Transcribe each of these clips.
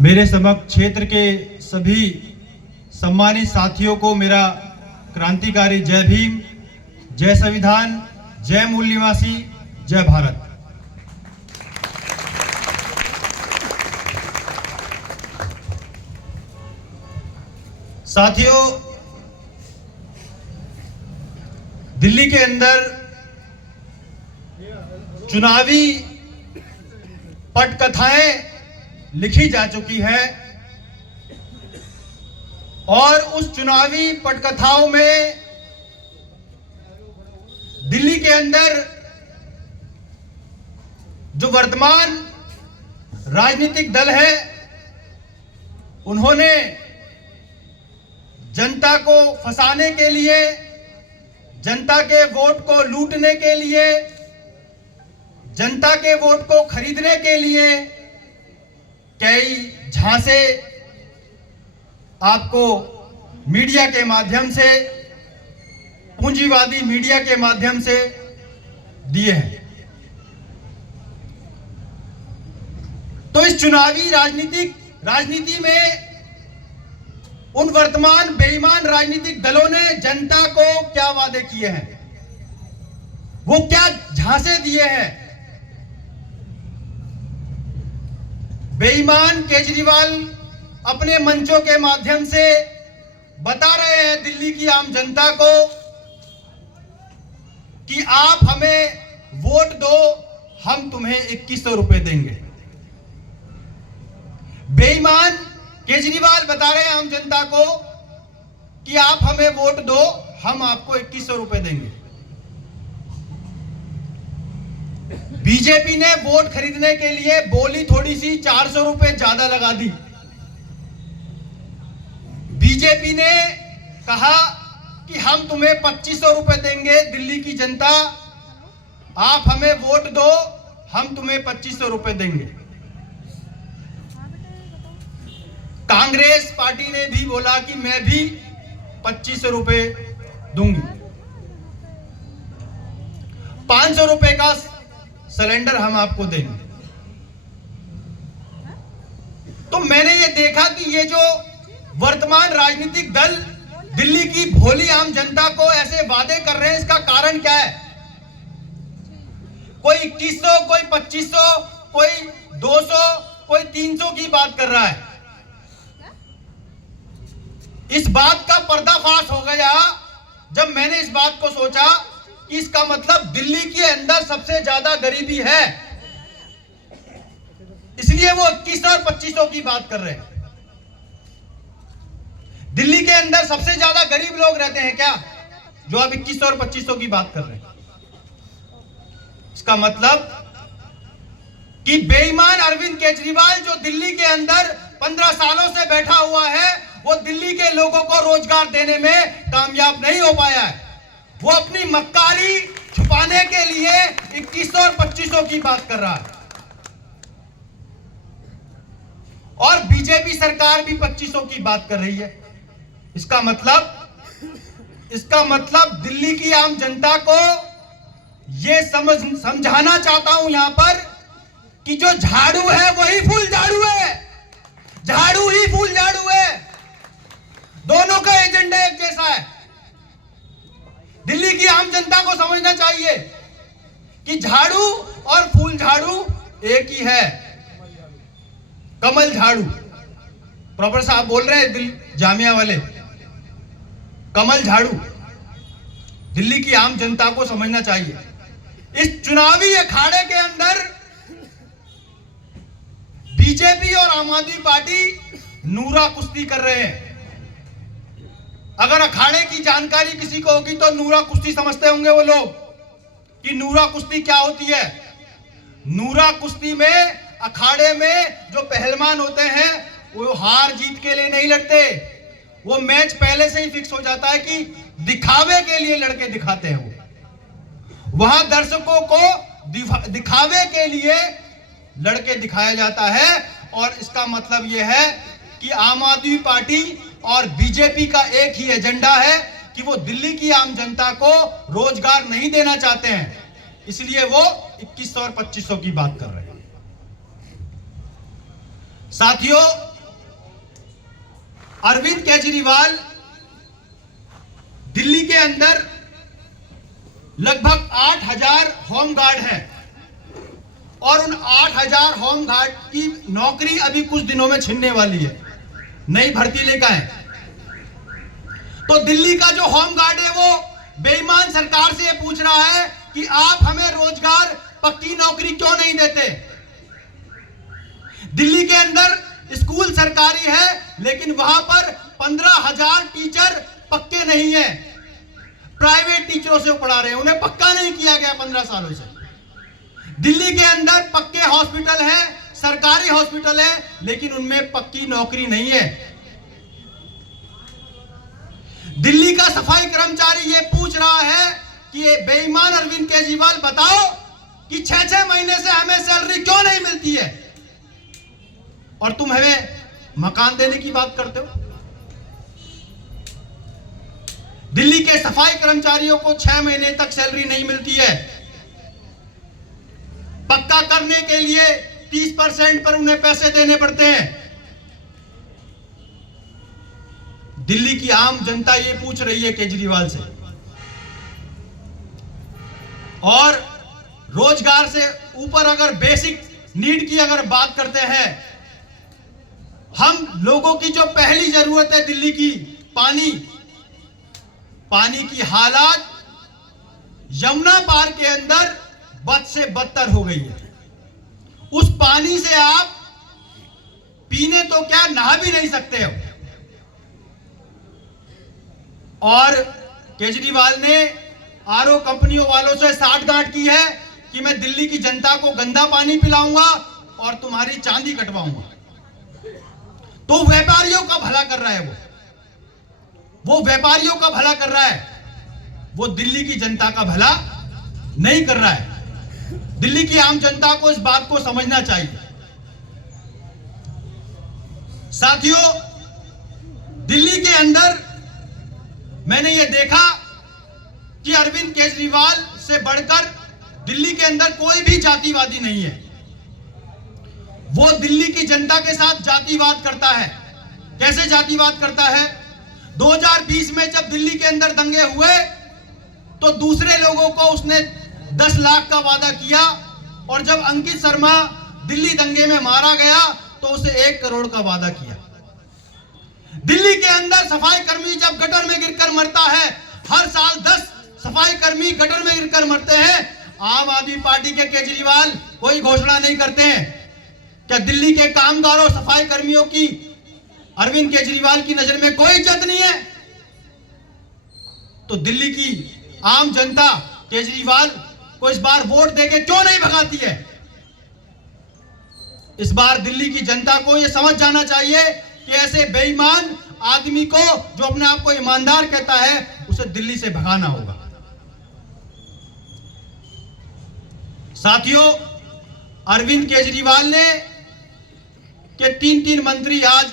मेरे समक्ष क्षेत्र के सभी सम्मानित साथियों को मेरा क्रांतिकारी जय भीम, जय संविधान, जय मूल निवासी, जय भारत। साथियों, दिल्ली के अंदर चुनावी पटकथाएं लिखी जा चुकी है और उस चुनावी पटकथाओं में दिल्ली के अंदर जो वर्तमान राजनीतिक दल है उन्होंने जनता को फंसाने के लिए, जनता के वोट को लूटने के लिए, जनता के वोट को खरीदने के लिए कई झांसे आपको मीडिया के माध्यम से, पूंजीवादी मीडिया के माध्यम से दिए हैं। तो इस चुनावी राजनीति में उन वर्तमान बेईमान राजनीतिक दलों ने जनता को क्या वादे किए हैं, वो क्या झांसे दिए हैं। बेईमान केजरीवाल अपने मंचों के माध्यम से बता रहे हैं दिल्ली की आम जनता को कि आप हमें वोट दो, हम तुम्हें 2100 रुपए देंगे। बेईमान केजरीवाल बता रहे हैं आम जनता को कि आप हमें वोट दो, हम आपको 2100 रुपए देंगे। बीजेपी ने वोट खरीदने के लिए बोली थोड़ी सी 400 रुपए ज्यादा लगा दी। बीजेपी ने कहा कि हम तुम्हें 2500 रुपए देंगे दिल्ली की जनता, आप हमें वोट दो, हम तुम्हें 2500 रुपए देंगे। कांग्रेस पार्टी ने भी बोला कि मैं भी 2500 रुपए दूंगी। 500 रुपए का सिलेंडर हम आपको देंगे। तो मैंने ये देखा कि ये जो वर्तमान राजनीतिक दल दिल्ली की भोली आम जनता को ऐसे वादे कर रहे हैं, इसका कारण क्या है। कोई 2100, कोई 2500, कोई 200, कोई 300 की बात कर रहा है। इस बात का पर्दाफाश हो गया जब मैंने इस बात को सोचा कि इसका मतलब दिल्ली के अंदर सबसे ज्यादा गरीबी है, इसलिए वो 2100 और 2500 की बात कर रहे हैं। दिल्ली के अंदर सबसे ज्यादा गरीब लोग रहते हैं क्या, जो आप 2100 और 2500 की बात कर रहे हैं। इसका मतलब कि बेईमान अरविंद केजरीवाल जो दिल्ली के अंदर 15 सालों से बैठा हुआ है, वो दिल्ली के लोगों को रोजगार देने में कामयाब नहीं हो पाया है। वो अपनी मक्कारी छुपाने के लिए 2100 और 2500 की बात कर रहा है और बीजेपी सरकार भी 2500 की बात कर रही है। इसका मतलब दिल्ली की आम जनता को यह समझाना चाहता हूं यहां पर कि जो झाड़ू है वही फूल झाड़ू है, झाड़ू ही फूल झाड़ू है, दोनों का एजेंडा एक जैसा है। दिल्ली की आम जनता को समझना चाहिए कि झाड़ू और फूल झाड़ू एक ही है, कमल झाड़ू। प्रोफेसर साहब बोल रहे हैं जामिया वाले, कमल झाड़ू। दिल्ली की आम जनता को समझना चाहिए। इस चुनावी अखाड़े के अंदर बीजेपी और आम आदमी पार्टी नूरा कुश्ती कर रहे हैं। अगर अखाड़े की जानकारी किसी को होगी तो नूरा कुश्ती समझते होंगे वो लोग कि नूरा कुश्ती क्या होती है। नूरा कुश्ती में अखाड़े में जो पहलवान होते हैं वो हार जीत के लिए नहीं लड़ते, वो मैच पहले से ही फिक्स हो जाता है कि दिखावे के लिए लड़के दिखाते हैं। वो वहां दर्शकों को दिखावे के लिए लड़के दिखाया जाता है और इसका मतलब यह है कि आम आदमी पार्टी और बीजेपी का एक ही एजेंडा है कि वो दिल्ली की आम जनता को रोजगार नहीं देना चाहते हैं, इसलिए वो 2100 और 2500 की बात कर रहे हैं। साथियों, अरविंद केजरीवाल दिल्ली के अंदर लगभग 8,000 होमगार्ड हैं और उन 8,000 होमगार्ड की नौकरी अभी कुछ दिनों में छिनने वाली है, नई भर्ती लेकर है। तो दिल्ली का जो होमगार्ड है वो बेईमान सरकार से ये पूछ रहा है कि आप हमें रोजगार, पक्की नौकरी क्यों नहीं देते। दिल्ली के अंदर स्कूल सरकारी है लेकिन वहां पर 15,000 टीचर पक्के नहीं है, प्राइवेट टीचरों से पढ़ा रहे हैं, उन्हें पक्का नहीं किया गया 15 सालों से। दिल्ली के अंदर पक्के हॉस्पिटल है, सरकारी हॉस्पिटल है, लेकिन उनमें पक्की नौकरी नहीं है। दिल्ली का सफाई कर्मचारी ये पूछ रहा है कि ये बेईमान अरविंद केजरीवाल बताओ कि 6-6 महीने से हमें सैलरी क्यों नहीं मिलती है और तुम हमें मकान देने की बात करते हो। दिल्ली के सफाई कर्मचारियों को 6 महीने तक सैलरी नहीं मिलती है। पक्का करने के लिए 30% पर उन्हें पैसे देने पड़ते हैं। दिल्ली की आम जनता ये पूछ रही है केजरीवाल से। और रोजगार से ऊपर अगर बेसिक नीड की अगर बात करते हैं, हम लोगों की जो पहली जरूरत है दिल्ली की, पानी की हालात यमुना पार के अंदर बद से बदतर हो गई है। उस पानी से आप पीने तो क्या, नहा भी नहीं सकते हो। और केजरीवाल ने आरओ कंपनियों वालों से साठगांठ की है कि मैं दिल्ली की जनता को गंदा पानी पिलाऊंगा और तुम्हारी चांदी कटवाऊंगा। तो व्यापारियों का भला कर रहा है, वो व्यापारियों का भला कर रहा है, वो दिल्ली की जनता का भला नहीं कर रहा है। दिल्ली की आम जनता को इस बात को समझना चाहिए। साथियों, दिल्ली के अंदर मैंने ये देखा कि अरविंद केजरीवाल से बढ़कर दिल्ली के अंदर कोई भी जातिवादी नहीं है। वो दिल्ली की जनता के साथ जातिवाद करता है। कैसे जातिवाद करता है? 2020 में जब दिल्ली के अंदर दंगे हुए तो दूसरे लोगों को उसने 10 लाख का वादा किया और जब अंकित शर्मा दिल्ली दंगे में मारा गया तो उसे 1 करोड़ का वादा किया। दिल्ली के अंदर सफाई कर्मी जब गटर में गिरकर मरता है, हर साल 10 सफाई कर्मी गटर में गिरकर मरते हैं, आम आदमी पार्टी के केजरीवाल कोई घोषणा नहीं करते हैं। क्या दिल्ली के कामगारों, सफाई कर्मियों की अरविंद केजरीवाल की नजर में कोई इज्जत नहीं है? तो दिल्ली की आम जनता केजरीवाल को इस बार वोट देके क्यों नहीं भगाती है? इस बार दिल्ली की जनता को यह समझ जाना चाहिए कि ऐसे बेईमान आदमी को, जो अपने आप को ईमानदार कहता है, उसे दिल्ली से भगाना होगा। साथियों, अरविंद केजरीवाल ने के 3 मंत्री आज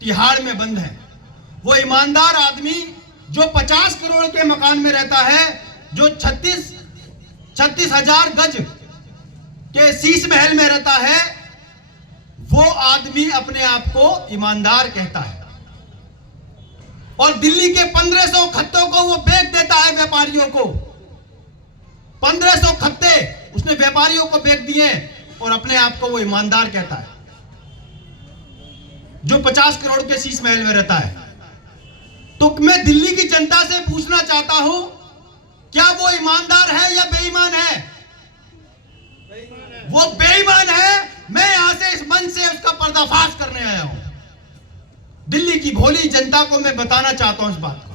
तिहाड़ में बंद हैं। वो ईमानदार आदमी जो 50 करोड़ के मकान में रहता है, जो 36,000 गज के शीश महल में रहता है, वो आदमी अपने आप को ईमानदार कहता है और दिल्ली के 1500 खत्तों को वो बेच देता है व्यापारियों को। 1500 खत्ते उसने व्यापारियों को बेच दिए और अपने आप को वो ईमानदार कहता है, जो 50 करोड़ के शीश महल में रहता है। तो मैं दिल्ली की जनता से पूछना चाहता हूं, क्या वो ईमानदार है या बेईमान है? वो बेईमान है। मैं यहां से, इस मंच से उसका पर्दाफाश करने आया हूं। दिल्ली की भोली जनता को मैं बताना चाहता हूं इस बात को।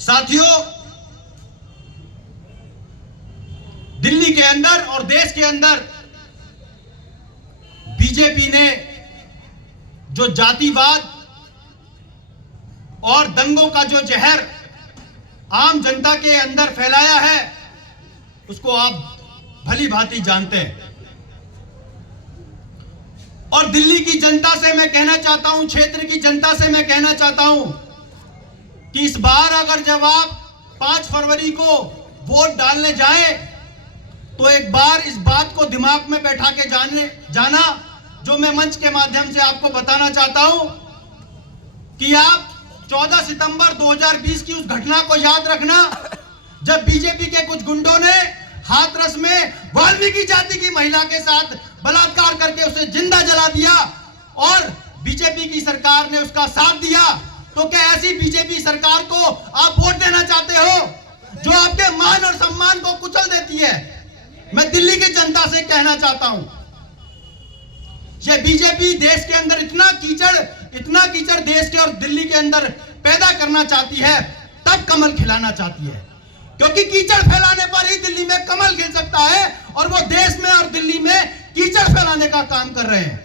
साथियों, दिल्ली के अंदर और देश के अंदर बीजेपी ने जो जातिवाद और दंगों का जो जहर आम जनता के अंदर फैलाया है, उसको आप भली भांति जानते हैं। और दिल्ली की जनता से मैं कहना चाहता हूं, क्षेत्र की जनता से मैं कहना चाहता हूं कि इस बार अगर जब आप 5 फरवरी को वोट डालने जाएं, तो एक बार इस बात को दिमाग में बैठा के जाना जो मैं मंच के माध्यम से आपको बताना चाहता हूं कि आप 14 सितंबर 2020 की उस घटना को याद रखना जब बीजेपी के कुछ गुंडों ने हाथरस में वाल्मीकि जाति की महिला के साथ बलात्कार करके उसे जिंदा जला दिया और बीजेपी की सरकार ने उसका साथ दिया। तो क्या ऐसी बीजेपी सरकार को आप वोट देना चाहते हो जो आपके मान और सम्मान को कुचल देती है? मैं दिल्ली की जनता से कहना चाहता हूं, ये बीजेपी देश के अंदर इतना कीचड़ देश के और दिल्ली के अंदर पैदा करना चाहती है, तब कमल खिलाना चाहती है, क्योंकि कीचड़ फैलाने पर ही दिल्ली में कमल खिल सकता है और वो देश में और दिल्ली में कीचड़ फैलाने का काम कर रहे हैं।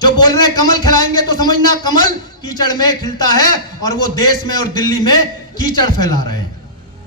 जो बोल रहे हैं कमल खिलाएंगे तो समझना कमल कीचड़ में खिलता है और वो देश में और दिल्ली में कीचड़ फैला रहे हैं।